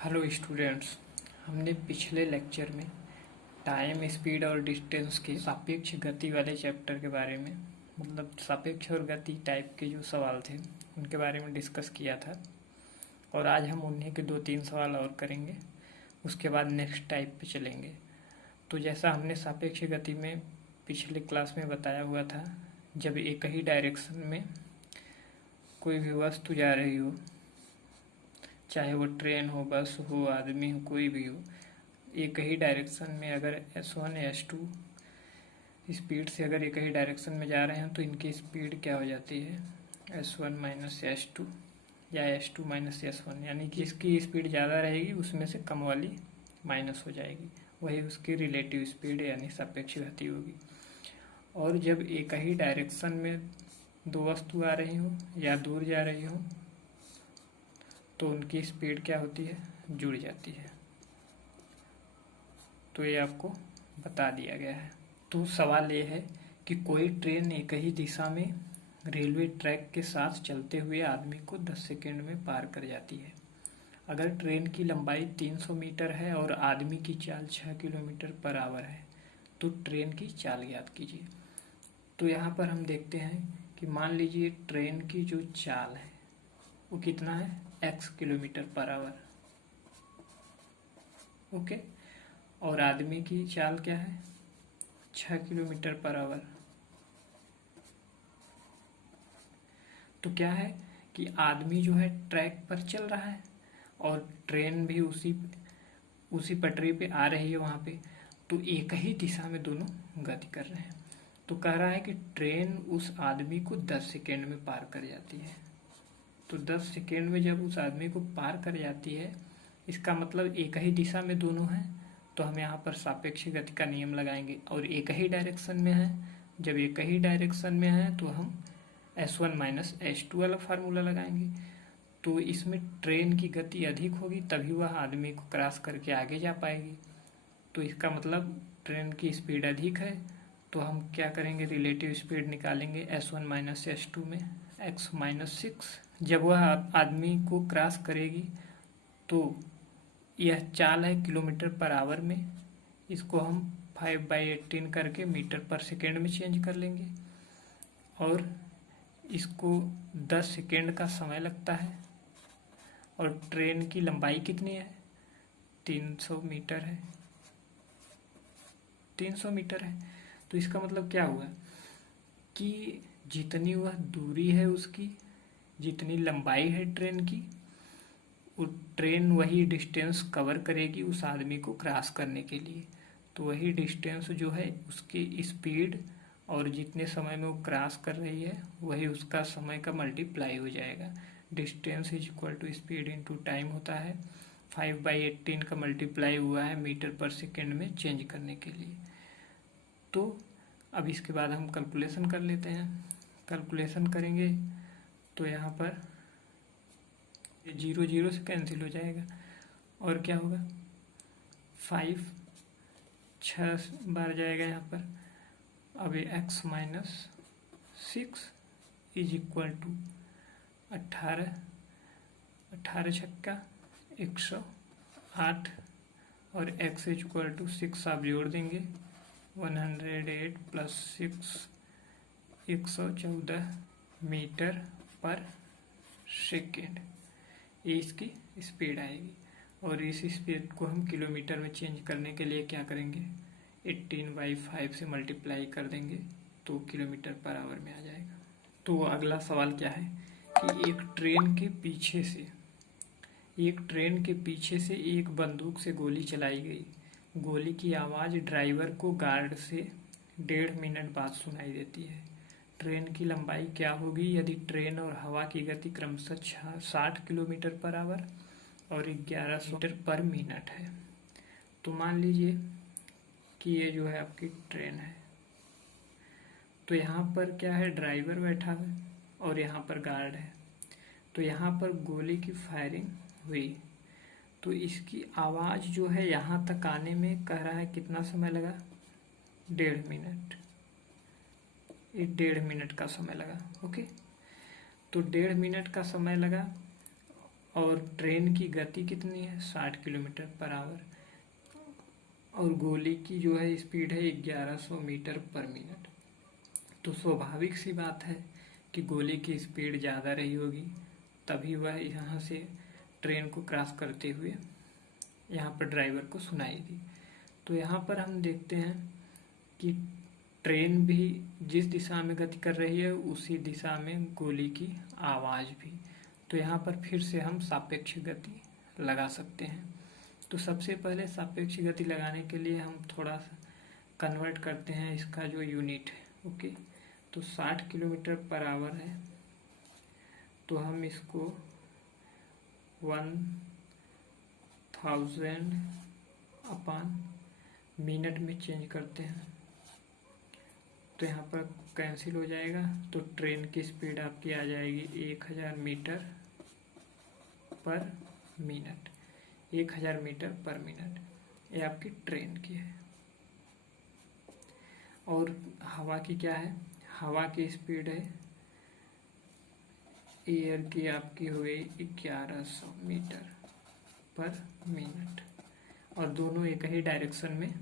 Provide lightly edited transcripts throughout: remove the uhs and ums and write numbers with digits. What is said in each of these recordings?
Hello students, हमने पिछले lecture में टाइम, स्पीड और डिस्टेंस के सापेक्ष गति वाले चैप्टर के बारे में मतलब सापेक्ष और गति टाइप के जो सवाल थे उनके बारे में डिस्कस किया था। और आज हम उन्हीं के 2-3 सवाल और करेंगे, उसके बाद नेक्स्ट टाइप पे चलेंगे। तो जैसा हमने सापेक्ष गति में पिछले क्लास में बताया हुआ था, जब एक ही डायरेक्शन में कोई भी वस्तु जा रही हो, चाहे वो ट्रेन हो, बस हो, आदमी हो, कोई भी हो, एक ही डायरेक्शन में अगर S1 S2 स्पीड से अगर एक ही डायरेक्शन में जा रहे हैं तो इनकी स्पीड क्या हो जाती है, S1 माइनस S2 या S2 माइनस S1, यानी कि इसकी स्पीड ज़्यादा रहेगी, उसमें से कम वाली माइनस हो जाएगी, वही उसकी रिलेटिव स्पीड यानी सापेक्ष गति होगी। और जब एक ही डायरेक्शन में दो वस्तु आ रही हो या दूर जा रही हो तो उनकी स्पीड क्या होती है, जुड़ जाती है। तो ये आपको बता दिया गया है। तो सवाल ये है कि कोई ट्रेन एक ही दिशा में रेलवे ट्रैक के साथ चलते हुए आदमी को 10 सेकंड में पार कर जाती है। अगर ट्रेन की लंबाई 300 मीटर है और आदमी की चाल 6 किलोमीटर पर आवर है तो ट्रेन की चाल ज्ञात कीजिए। तो यहाँ पर हम देखते हैं कि मान लीजिए ट्रेन की जो चाल है वो कितना है, x kilometre per hour, okay. और आदमी की चाल क्या है, 6 किलोमीटर पर आवर। तो क्या है कि आदमी जो है ट्रैक पर चल रहा है और ट्रेन भी उसी पटरी पे आ रही है वहाँ पे, तो एक ही दिशा में दोनों गति कर रहे हैं। तो कह रहा है कि ट्रेन उस आदमी को 10 सेकेंड में पार कर जाती है। तो 10 सेकेंड में जब उस आदमी को पार कर जाती है, इसका मतलब एक ही दिशा में दोनों हैं, तो हम यहाँ पर सापेक्ष गति का नियम लगाएंगे। और एक ही डायरेक्शन में है, जब एक ही डायरेक्शन में है तो हम S1 माइनस S2 वाला फार्मूला लगाएंगे। तो इसमें ट्रेन की गति अधिक होगी, तभी वह आदमी को क्रॉस करके आगे जा पाएगी। तो इसका मतलब ट्रेन की स्पीड अधिक है, तो हम क्या करेंगे, रिलेटिव स्पीड निकालेंगे S1 माइनस S2 में x माइनस 6। जब वह आदमी को क्रॉस करेगी तो यह चाल है किलोमीटर पर आवर में, इसको हम 5/18 करके मीटर पर सेकेंड में चेंज कर लेंगे। और इसको 10 सेकेंड का समय लगता है। और ट्रेन की लंबाई कितनी है, 300 मीटर है, 300 मीटर है। तो इसका मतलब क्या हुआ कि जितनी वह दूरी है उसकी, जितनी लंबाई है ट्रेन की, ट्रेन वही डिस्टेंस कवर करेगी उस आदमी को क्रॉस करने के लिए। तो वही डिस्टेंस जो है उसकी स्पीड और जितने समय में वो क्रॉस कर रही है वही उसका समय का मल्टीप्लाई हो जाएगा। Distance is equal to speed into time होता है। 5/18 का मल्टीप्लाई हुआ है मीटर पर सेकेंड में चेंज करने के लिए। तो अब इसके बाद हम कैलकुलेशन कर लेते हैं। कैलकुलेशन करेंगे तो यहाँ पर 0 0 से कैंसिल हो जाएगा और क्या होगा, 5 6 बार जाएगा यहाँ पर। अब ये x minus 6 is equal to 18, 18 छक्का 108 और x इज इक्वल टू 6 आप जोड़ देंगे, 108 प्लस 6 114 मीटर पर सेकेंड, ये इसकी स्पीड आएगी। और इस स्पीड को हम किलोमीटर में चेंज करने के लिए क्या करेंगे, 18/5 से मल्टीप्लाई कर देंगे तो किलोमीटर पर आवर में आ जाएगा। तो अगला सवाल क्या है कि एक ट्रेन के पीछे से एक बंदूक से गोली चलाई गई। गोली की आवाज़ ड्राइवर को गार्ड से 1.5 मिनट बाद सुनाई देती है। ट्रेन की लंबाई क्या होगी यदि ट्रेन और हवा की गति क्रमशः 60 किलोमीटर पर आवर और 1100 मीटर पर मिनट है। तो मान लीजिए कि ये जो है आपकी ट्रेन है, तो यहाँ पर क्या है, ड्राइवर बैठा है और यहाँ पर गार्ड है। तो यहाँ पर गोली की फायरिंग हुई तो इसकी आवाज़ जो है यहाँ तक आने में कह रहा है कितना समय लगा, 1.5 मिनट। 1.5 मिनट का समय लगा, ओके। तो 1.5 मिनट का समय लगा और ट्रेन की गति कितनी है 60 किलोमीटर पर आवर और गोली की जो है स्पीड है 1100 मीटर पर मिनट। तो स्वाभाविक सी बात है कि गोली की स्पीड ज़्यादा रही होगी, तभी वह यहाँ से ट्रेन को क्रॉस करते हुए यहाँ पर ड्राइवर को सुनाई दी। तो यहाँ पर हम देखते हैं कि ट्रेन भी जिस दिशा में गति कर रही है उसी दिशा में गोली की आवाज़ भी। तो यहाँ पर फिर से हम सापेक्ष गति लगा सकते हैं। तो सबसे पहले सापेक्ष गति लगाने के लिए हम थोड़ा सा कन्वर्ट करते हैं इसका जो यूनिट है। ओके, तो 60 किलोमीटर पर आवर है, तो हम इसको 1000 अपॉन मिनट में चेंज करते हैं। तो यहाँ पर कैंसिल हो जाएगा, तो ट्रेन की स्पीड आपकी आ जाएगी 1000 मीटर पर मिनट। 1000 मीटर पर मिनट ये आपकी ट्रेन की है। और हवा की क्या है, हवा की स्पीड है एयर की आपकी हो गई 1100 मीटर पर मिनट और दोनों एक ही डायरेक्शन में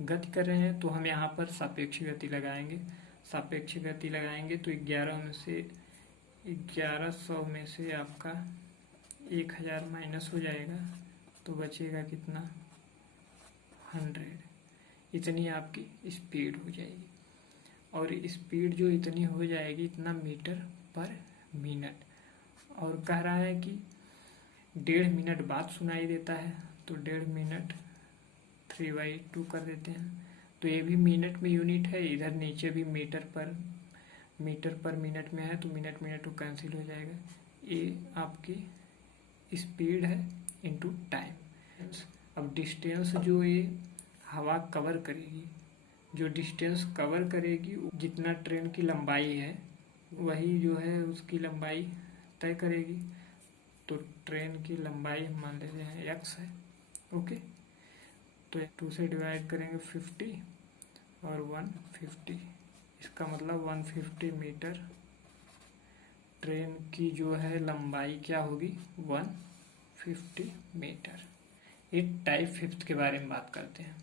गति कर रहे हैं। तो हम यहाँ पर सापेक्ष गति लगाएंगे। सापेक्ष गति लगाएंगे तो 1100 में से आपका 1000 माइनस हो जाएगा, तो बचेगा कितना 100। इतनी आपकी स्पीड हो जाएगी और स्पीड जो इतनी हो जाएगी इतना मीटर पर मिनट। और कह रहा है कि 1.5 मिनट बाद सुनाई देता है, तो 1.5 मिनट 3/2 कर देते हैं। तो ये भी मिनट में यूनिट है, इधर नीचे भी मीटर पर मिनट में है, तो मिनट तो कैंसिल हो जाएगा। ये आपकी स्पीड है इनटू टाइम। अब डिस्टेंस जो ये हवा कवर करेगी, जो डिस्टेंस कवर करेगी जितना ट्रेन की लंबाई है वही जो है उसकी लंबाई तय करेगी। तो ट्रेन की लंबाई मान लेते हैं x है। ओके, तो 2 से डिवाइड करेंगे 50 और 150, इसका मतलब 150 मीटर ट्रेन की जो है लंबाई क्या होगी 150 मीटर। ये टाइप 5 के बारे में बात करते हैं।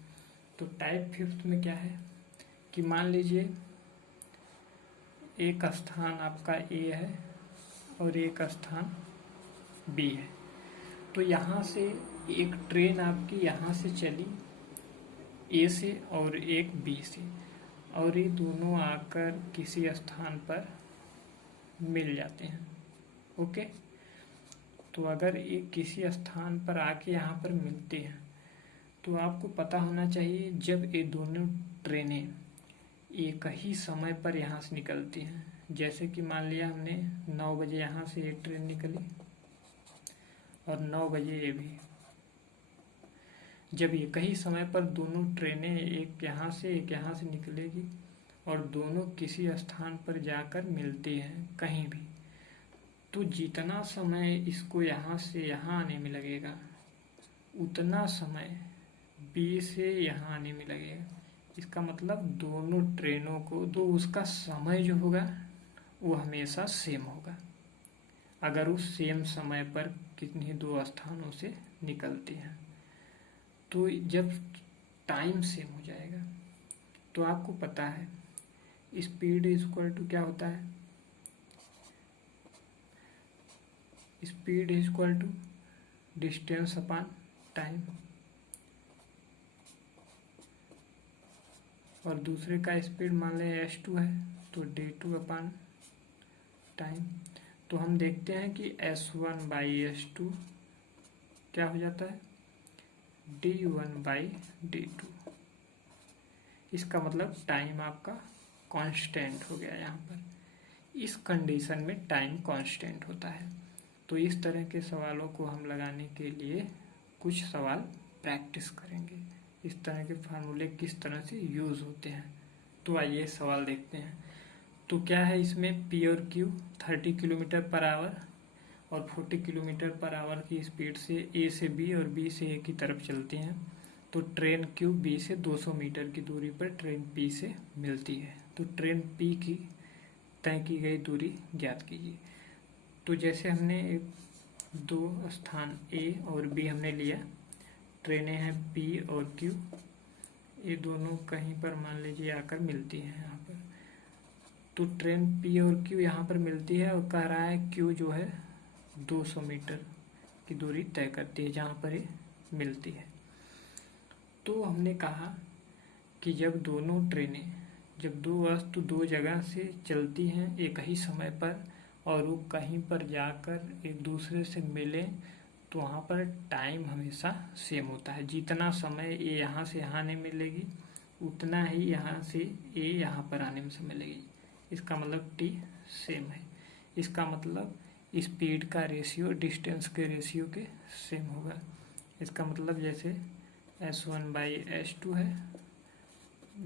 तो टाइप 5 में क्या है कि मान लीजिए एक स्थान आपका A है और एक स्थान B है। तो यहाँ से एक ट्रेन आपकी यहाँ से चली A से और एक B से, और ये दोनों आकर किसी स्थान पर मिल जाते हैं। ओके, तो अगर ये किसी स्थान पर आके यहाँ पर मिलते हैं तो आपको पता होना चाहिए जब ये दोनों ट्रेनें एक ही समय पर यहाँ से निकलती हैं। जैसे कि मान लिया हमने 9 बजे यहाँ से एक ट्रेन निकली और 9 बजे ये भी, जब एक ही समय पर दोनों ट्रेनें एक यहाँ से निकलेगी और दोनों किसी स्थान पर जाकर मिलती हैं कहीं भी, तो जितना समय इसको यहाँ से यहाँ आने में लगेगा उतना समय B से यहाँ आने में लगेगा। इसका मतलब दोनों ट्रेनों को तो उसका समय जो होगा वो हमेशा सेम होगा अगर उस सेम समय पर किन्हीं दो स्थानों से निकलती हैं। तो जब टाइम सेम हो जाएगा तो आपको पता है स्पीड इक्वल टू क्या होता है, speed equal to distance upon time, और दूसरे का स्पीड मान लें s2 है तो d2 अपॉन टाइम। तो हम देखते हैं कि s1/s2 क्या हो जाता है d1/d2। इसका मतलब टाइम आपका कांस्टेंट हो गया। यहाँ पर इस कंडीशन में टाइम कांस्टेंट होता है। तो इस तरह के सवालों को हम लगाने के लिए कुछ सवाल प्रैक्टिस करेंगे, इस तरह के फार्मूले किस तरह से यूज़ होते हैं। तो आइए सवाल देखते हैं। तो क्या है इसमें P और Q 30 किलोमीटर पर आवर और 40 किलोमीटर पर आवर की स्पीड से A से B और B से A की तरफ चलती हैं। तो ट्रेन Q B से 200 मीटर की दूरी पर ट्रेन P से मिलती है। तो ट्रेन P की तय की गई दूरी ज्ञात कीजिए। तो जैसे हमने एक दो स्थान ए और बी हमने लिया, ट्रेनें हैं पी और क्यू, ये दोनों कहीं पर मान लीजिए आकर मिलती हैं यहाँ पर। तो ट्रेन पी और क्यू यहाँ पर मिलती है और कह रहा है क्यू जो है 200 मीटर की दूरी तय करती है जहाँ पर ये मिलती है। तो हमने कहा कि जब दोनों ट्रेनें, जब दो वस्तु दो जगह से चलती हैं एक ही समय पर और वो कहीं पर जाकर एक दूसरे से मिलें, तो वहाँ पर टाइम हमेशा सेम होता है। जितना समय ये यहाँ से यहाँ आने में मिलेगी उतना ही यहाँ से ये यहाँ पर आने में समय लगेगी। इसका मतलब टी सेम है। इसका मतलब स्पीड का रेशियो डिस्टेंस के रेशियो के सेम होगा। इसका मतलब जैसे S1/S2 है,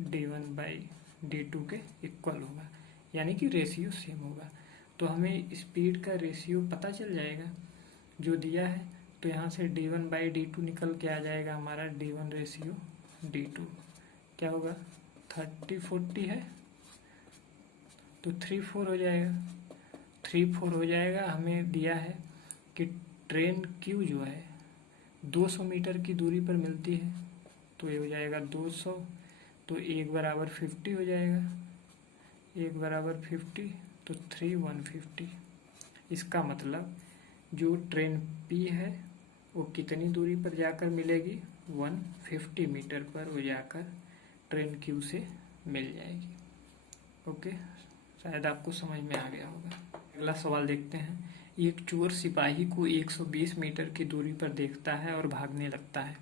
D1/D2 के इक्वल होगा, यानी कि रेशियो सेम होगा। तो हमें स्पीड का रेशियो पता चल जाएगा जो दिया है। तो यहाँ से D1/D2 निकल के आ जाएगा हमारा D1:D2 क्या होगा, 30/40 है तो 3/4 हो जाएगा। 3/4 हो जाएगा। हमें दिया है कि ट्रेन क्यू जो है 200 मीटर की दूरी पर मिलती है, तो ये हो जाएगा 200, तो 1 = 50 हो जाएगा। 1 = 50 तो 3 150। इसका मतलब जो ट्रेन पी है वो कितनी दूरी पर जाकर मिलेगी, 150 मीटर पर वो जाकर ट्रेन क्यू से मिल जाएगी। ओके, शायद आपको समझ में आ गया होगा। अगला सवाल देखते हैं। एक चोर सिपाही को 120 मीटर की दूरी पर देखता है और भागने लगता है,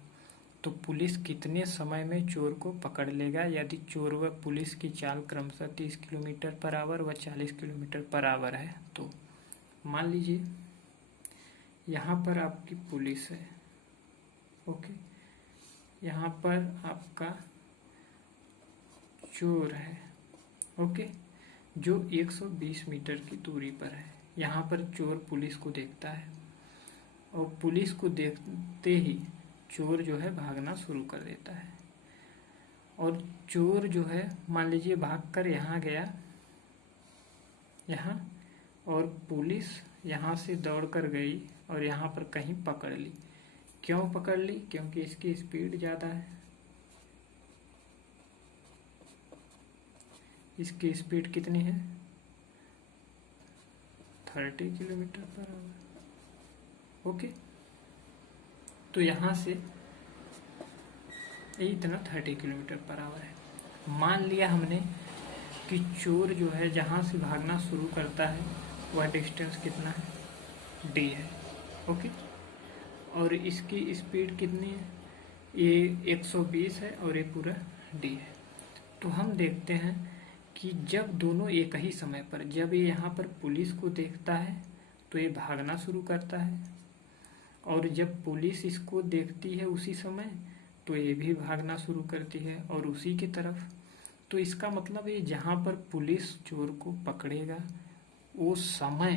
तो पुलिस कितने समय में चोर को पकड़ लेगा यदि चोर व पुलिस की चाल क्रमशः 30 किलोमीटर/आवर व 40 किलोमीटर/आवर है। तो मान लीजिए यहाँ पर आपकी पुलिस है, ओके, यहाँ पर आपका चोर है, ओके, जो 120 मीटर की दूरी पर है। यहाँ पर चोर पुलिस को देखता है और पुलिस को देखते ही चोर जो है भागना शुरू कर देता है। और चोर जो है मान लीजिए भागकर यहाँ गया, यहाँ, और पुलिस यहाँ से दौड़कर गई और यहाँ पर कहीं पकड़ ली। क्यों पकड़ ली? क्योंकि इसकी स्पीड ज़्यादा है। इसकी स्पीड कितनी है, 30 किलोमीटर/आवर। ओके, तो यहाँ से इतना 30 किलोमीटर/आवर है। मान लिया हमने कि चोर जो है जहाँ से भागना शुरू करता है वह डिस्टेंस कितना है, d है, ओके, और इसकी स्पीड कितनी है, ये 120 है और ये पूरा d है। तो हम देखते हैं कि जब दोनों एक ही समय पर, जब ये यहाँ पर पुलिस को देखता है तो ये भागना शुरू करता है, और जब पुलिस इसको देखती है उसी समय तो ये भी भागना शुरू करती है और उसी की तरफ। तो इसका मतलब ये जहाँ पर पुलिस चोर को पकड़ेगा वो समय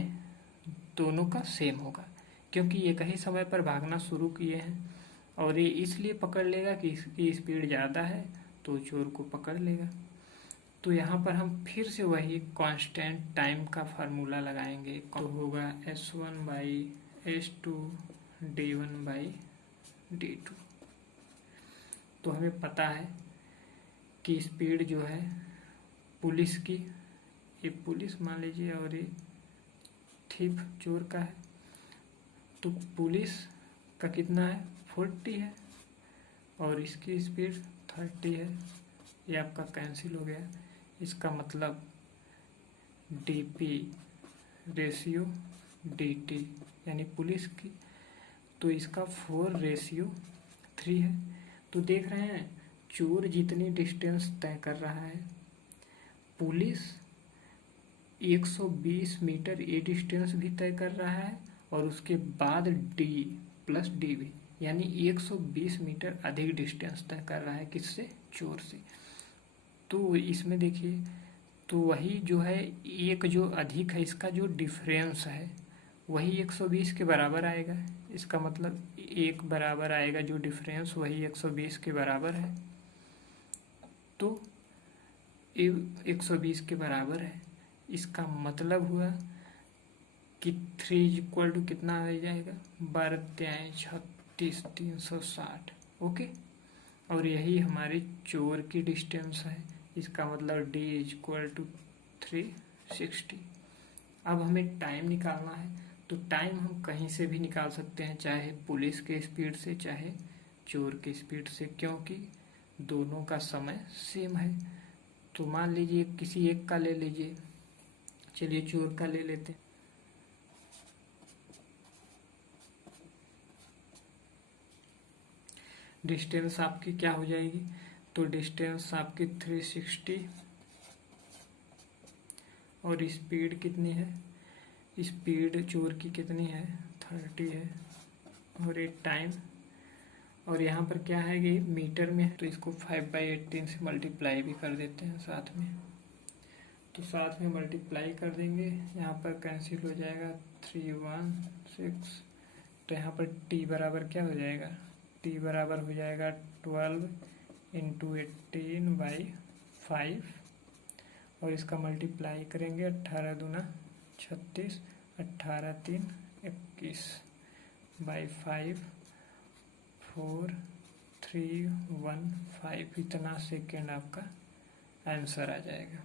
दोनों का सेम होगा, क्योंकि एक ही समय पर भागना शुरू किए हैं और ये इसलिए पकड़ लेगा कि इसकी स्पीड ज़्यादा है तो चोर को पकड़ लेगा। तो यहाँ पर हम फिर से वही कांस्टेंट टाइम का फार्मूला लगाएंगे, तो होगा S1/S2 D1/D2। तो हमें पता है कि स्पीड जो है पुलिस की, ये पुलिस मान लीजिए और ये थीफ चोर का है, तो पुलिस का कितना है, 40 है और इसकी स्पीड 30 है। ये आपका कैंसिल हो गया। इसका मतलब DP रेशियो DT यानी पुलिस की, तो इसका 4:3 है। तो देख रहे हैं चोर जितनी डिस्टेंस तय कर रहा है, पुलिस 120 मीटर ये डिस्टेंस भी तय कर रहा है और उसके बाद D+D भी, यानी 120 मीटर अधिक डिस्टेंस तय कर रहा है, किससे, चोर से। तो इसमें देखिए, तो वही जो है एक जो अधिक है इसका जो डिफरेंस है वही 120 के बराबर आएगा। इसका मतलब एक बराबर आएगा, जो डिफरेंस वही 120 के बराबर है। तो 120 के बराबर है, इसका मतलब हुआ कि 3 इज इक्वल टू कितना आ जाएगा, 12×36 ओके। और यही हमारी चोर की डिस्टेंस है, इसका मतलब d इज इक्वल टू 360। अब हमें टाइम निकालना है, तो टाइम हम कहीं से भी निकाल सकते हैं, चाहे पुलिस के स्पीड से चाहे चोर के स्पीड से, क्योंकि दोनों का समय सेम है। तो मान लीजिए किसी एक का ले लीजिए, चलिए चोर का ले लेते हैं। डिस्टेंस आपकी क्या हो जाएगी, तो डिस्टेंस आपकी 360 और स्पीड कितनी है, स्पीड चोर की कितनी है 30 है, और ये टाइम, और यहाँ पर क्या है कि मीटर में है, तो इसको 5/18 से मल्टीप्लाई भी कर देते हैं साथ में। तो साथ में मल्टीप्लाई कर देंगे, यहाँ पर कैंसिल हो जाएगा 316। तो यहाँ पर t बराबर क्या हो जाएगा, t बराबर हो जाएगा 12×18/5, और इसका मल्टीप्लाई करेंगे 18×2 = 36, 18×3 = 21/5, 4315 इतना सेकेंड आपका आंसर आ जाएगा।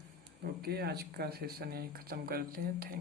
ओके, आज का सेशन यहीं ख़त्म करते हैं। थैंक